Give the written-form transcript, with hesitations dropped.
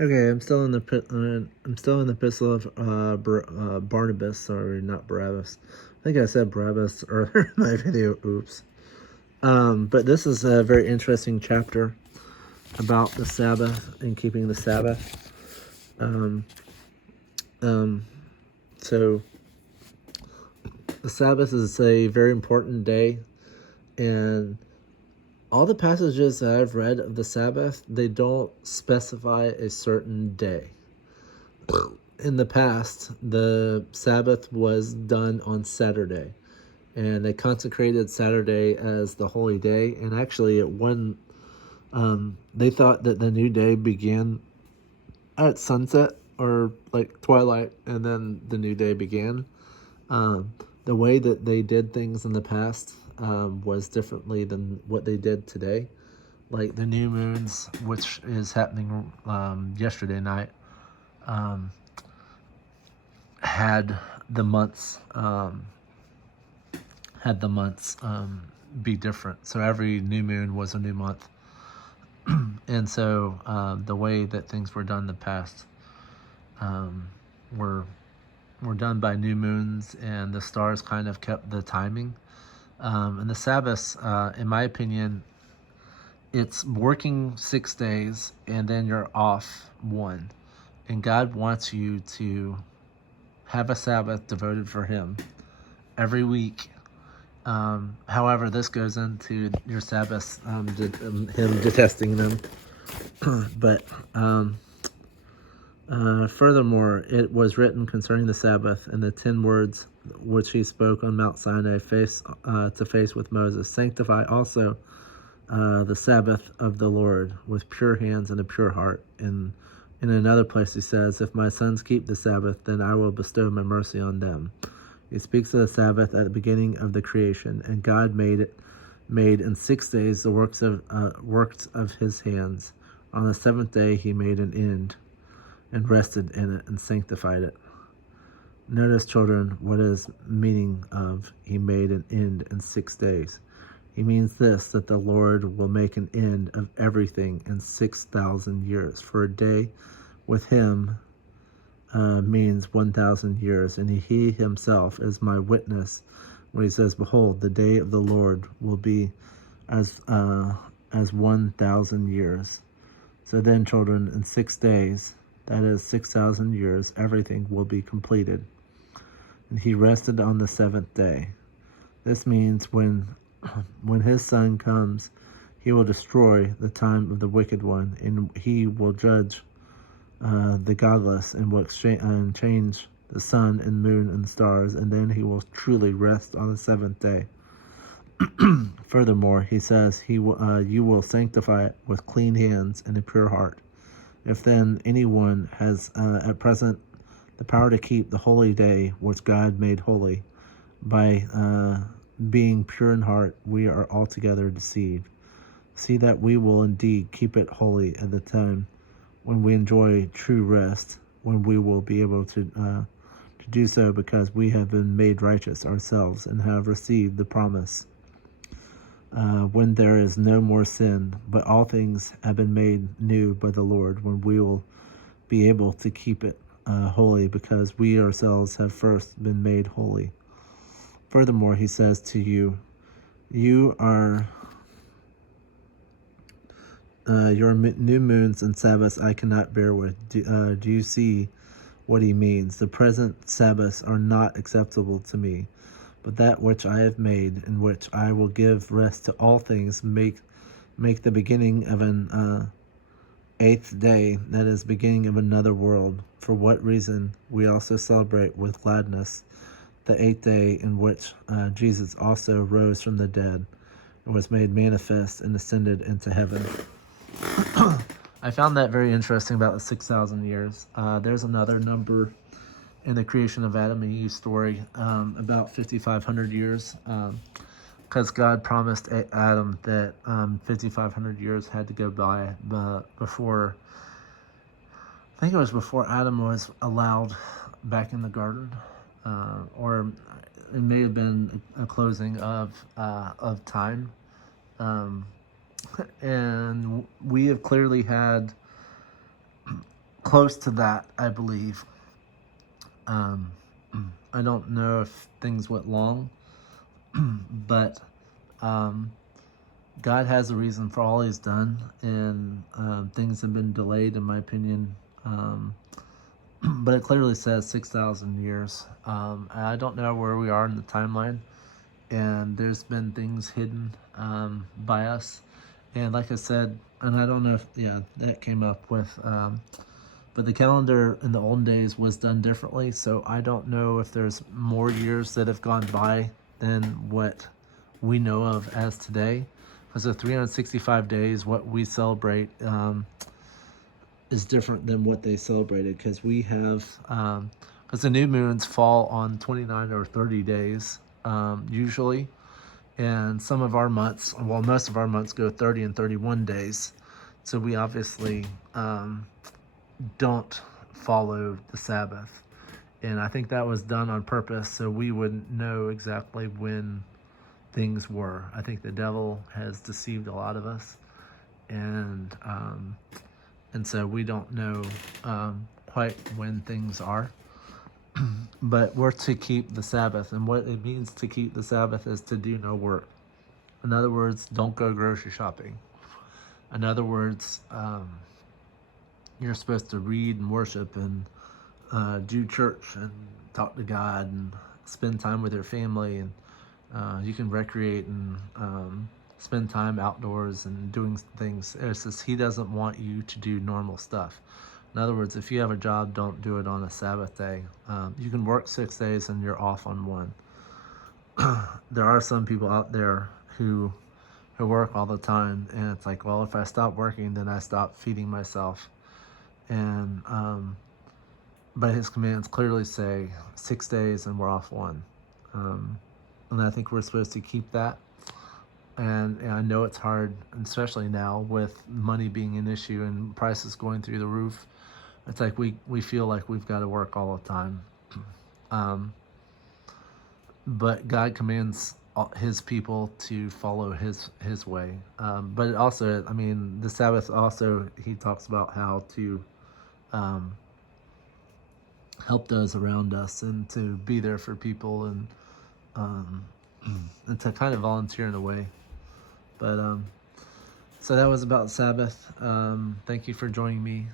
Okay, I'm still in the epistle of Barnabas. Sorry, not Barabbas. I think I said Barabbas earlier in my video. Oops. But this is a very interesting chapter about the Sabbath and keeping the Sabbath. Um, um, so the Sabbath is a very important day, and all the passages that I've read of the Sabbath, they don't specify a certain day. In the past, the Sabbath was done on Saturday, and they consecrated Saturday as the holy day. And actually, they thought that the new day began at sunset or like twilight, and then the new day began. The way that they did things in the past was differently than what they did today. Like the new moons, which is happening yesterday night, um, had the months be different. So every new moon was a new month, and so the way that things were done in the past um, were were done by new moons, and the stars kind of kept the timing. And the Sabbath, in my opinion, it's working 6 days and then you're off one. And God wants you to have a Sabbath devoted for Him every week. However, this goes into your Sabbaths, Him detesting them. But furthermore, it was written concerning the Sabbath in the 10 words which He spoke on Mount Sinai, face to face with Moses. Sanctify also the Sabbath of the Lord with pure hands and a pure heart. And in another place He says, if my sons keep the Sabbath, then I will bestow my mercy on them. He speaks of the Sabbath at the beginning of the creation, and God made in 6 days the works of His hands. On the seventh day He made an end and rested in it and sanctified it. Notice, children, what is meaning of He made an end in 6 days. He means this, that the Lord will make an end of everything in 6,000 years. For a day with Him means 1,000 years, and He Himself is my witness when He says, behold, the day of the Lord will be as 1,000 years. So then, children, in 6 days, that is 6,000 years, everything will be completed. And He rested on the seventh day. This means when His Son comes, He will destroy the time of the wicked one, and He will judge the godless, and will change the sun and moon and stars, and then He will truly rest on the seventh day. Furthermore, He says, you will sanctify it with clean hands and a pure heart. If then anyone has at present the power to keep the holy day which God made holy, by being pure in heart, we are altogether deceived. See that we will indeed keep it holy at the time when we enjoy true rest, when we will be able to do so because we have been made righteous ourselves and have received the promise. When there is no more sin, but all things have been made new by the Lord, when we will be able to keep it holy because we ourselves have first been made holy. Furthermore, He says to you, your new moons and Sabbaths I cannot bear with. Do you see what He means? The present Sabbaths are not acceptable to me, but that which I have made, in which I will give rest to all things, make the beginning of an eighth day, that is, beginning of another world. For what reason we also celebrate with gladness the eighth day, in which Jesus also rose from the dead and was made manifest and ascended into heaven. I found that very interesting about the 6,000 years. There's another number in the creation of Adam and Eve story, about 5,500 years, because God promised Adam that 5,500 years had to go by before, I think it was before Adam was allowed back in the garden, or it may have been a closing of time. And we have clearly had close to that, I believe. Um, I don't know if things went long, but um, God has a reason for all He's done, and things have been delayed, in my opinion. But it clearly says 6,000 years. I don't know where we are in the timeline, and there's been things hidden by us. And like I said, and I don't know if, yeah, that came up with, but the calendar in the olden days was done differently. So I don't know if there's more years that have gone by than what we know of as today. Because the 365 days, what we celebrate, is different than what they celebrated, because we have, because the new moons fall on 29 or 30 days usually, and some of our months, well, most of our months go 30 and 31 days. So we obviously don't follow the Sabbath. And I think that was done on purpose so we wouldn't know exactly when things were. I think the devil has deceived a lot of us, and so we don't know quite when things are. But we're to keep the Sabbath, and what it means to keep the Sabbath is to do no work. In other words, don't go grocery shopping. In other words, you're supposed to read and worship and do church and talk to God and spend time with your family, and you can recreate and spend time outdoors and doing things. It's just He doesn't want you to do normal stuff. In other words, if you have a job, don't do it on a Sabbath day. You can work 6 days and you're off on one. There are some people out there who work all the time, and it's like, well, if I stop working, then I stop feeding myself. And but His commands clearly say 6 days and we're off one. And I think we're supposed to keep that. And I know it's hard, especially now with money being an issue and prices going through the roof. It's like we feel like we've got to work all the time. But God commands His people to follow His way. But it also, I mean, the Sabbath also, He talks about how to help those around us and to be there for people, and to kind of volunteer in a way. But so that was about Sabbath. Thank you for joining me.